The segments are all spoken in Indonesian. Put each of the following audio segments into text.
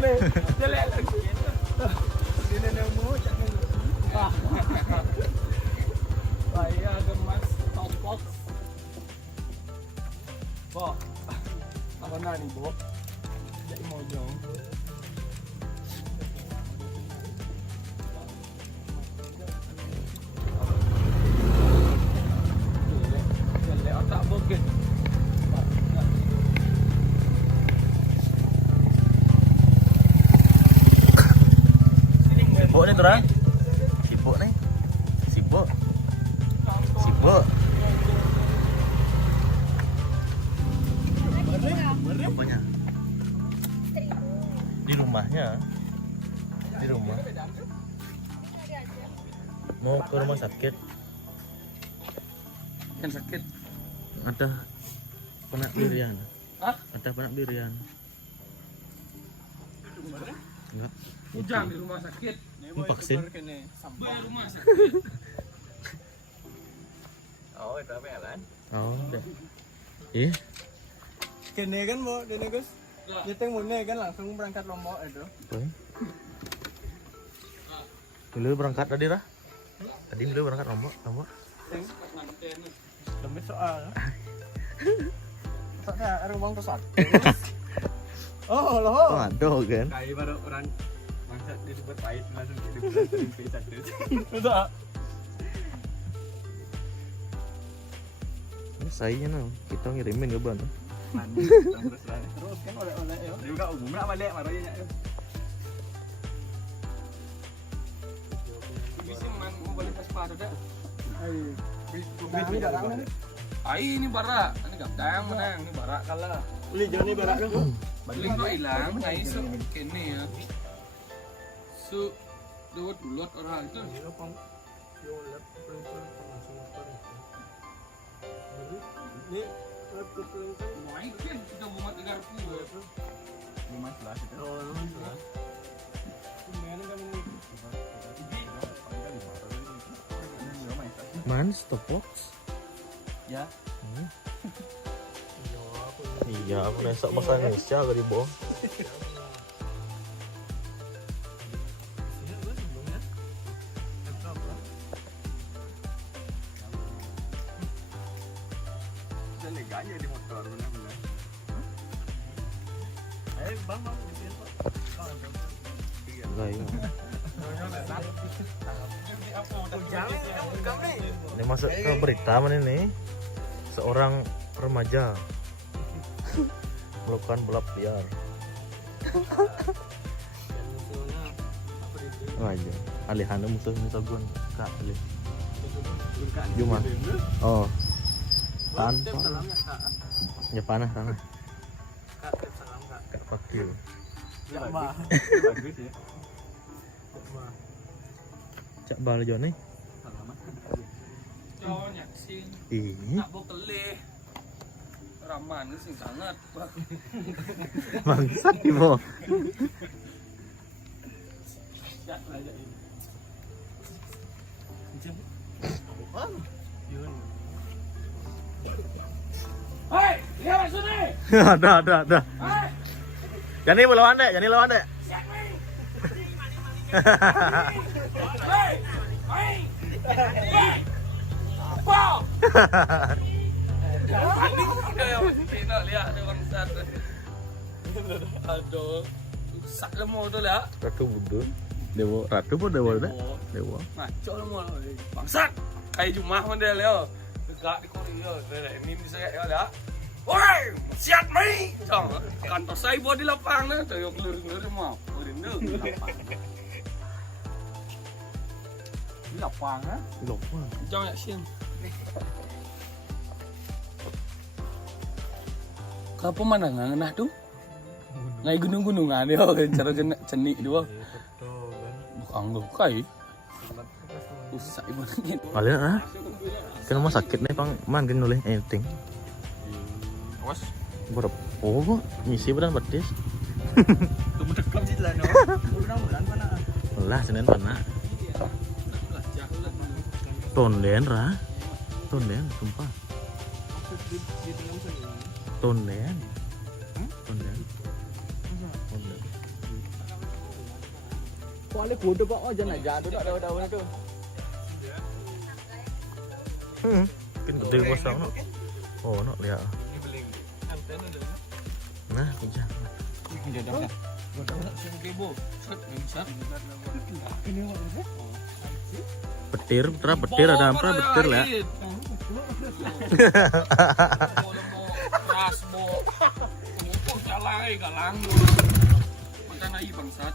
nih. Jelek lagi. Ini nemu jangan. Saya gemas topok. Bo. Apa nih, Bo? Jadi mojong. Jelek otak bukit. Sibuk nih turang. Sibuk nih. Sibuk. Sibuk. Apanya? Di rumahnya. Di rumah. Mau ke rumah sakit. Kan sakit. Ada penakbirian. Hah? Ada penakbirian. Enggak. Ujang di rumah sakit. Vaksin. Di rumah sakit. Oh, itu apa ya, Lan? Oh, udah. Ih, Kene kan, Bo, dene Gus. Kita mune kan langsung berangkat Lombok itu. boy. Dulu berangkat tadi Rah. Tadi dulu berangkat Lombok. Demi soal. Soalnya rumah pesat. Oh, loh. Oh, aduh kan. Kayak baru orang mangsat disebut pahit langsung jadi pisah terus. Udah. Saya no, kita ngirimin ke ban. Terus kan oleh-oleh ya. Juga umumnya balik maronya ya. Bisa man mau balik sepatu dah. Ini bara, ini gaptang menang, ini bara kalah. Beli Joni barak dulu. Balik kok hilang, nah isu kene ya. Su dulot orang itu. Ini kepelengkan. Naik kan kita buat 30 itu. 15 itu. Oh, 15. Gimana kamu? Man, stopbox. Ya. Iya, aku nesok bahasa Indonesia kali Bo. Leganya di motor benar-benar. Bang, Enggak ya. Ini masuk ke berita mana ini? Seorang remaja melakukan balap liar. Oh aja. Alihana musuh gun kak alih. Cuma. Oh. Tanpa. Ya panas tanah. Kak pakil. Bagus ya. Cak bal jo nih. Cowoknya sih. Ih, Tak mau kelih. Raman sing sangat. bangsat Ibo. Siap aja ini. Hei, lihat sini. Ada. Hei, Jani lawan dek, Jani lawan dek. siap nih. Hei, hei. Hei. Apa? Tidak lihat dia bangsat. Aduh, sak lemah tu lah. Ratu budun. Ratu pun dewa dah. Dewa. Ngaco lemah bangsat. Kayak Jumah mandel yo. Dekat di Korea. Ini bisa ya dah. Woi, siap mai. Jangan kantor saya buat di lapangan tu yo kelur-kelur mau. Rindu lapangan. Di lapangan. Lupa. Jangan ya siang. Kalau pemandangan nah tuh ngai gunung-gunungan dia cara cenik dua bukan lu kai usah ibu nangin Kalian ah? Kan rumah sakit nih pang man kan nulis anything. awas Berapa? Oh, misi berang betis. tuh mendekam sih lah no bulan mana Lah Senin mana? Tonden ra. Tonden sumpah. Tonden. Tonden. Tonden. Boleh kudu pak, oh jangan aja, duduk daun-daun itu. Kan gede pasang no. Oh no lihat. Nah, kijang. Petir, putra petir ada apa petir lah. Galang macam naik bangsat.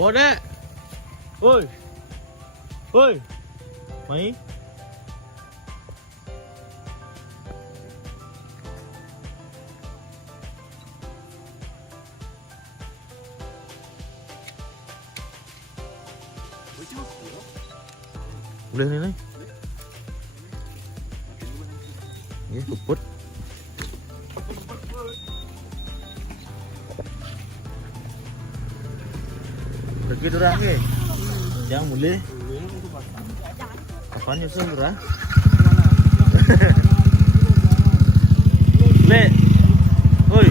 Boleh. Oi. Oi. Mai. Boleh ni ni. Ya, puput. Pergi dorang ke? Yang boleh. Kapan nyusul Lurah? Le. Woi.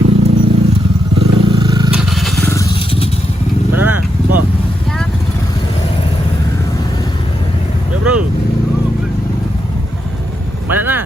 Mana na? Bo. Ya. Ya, Bro. Mana na?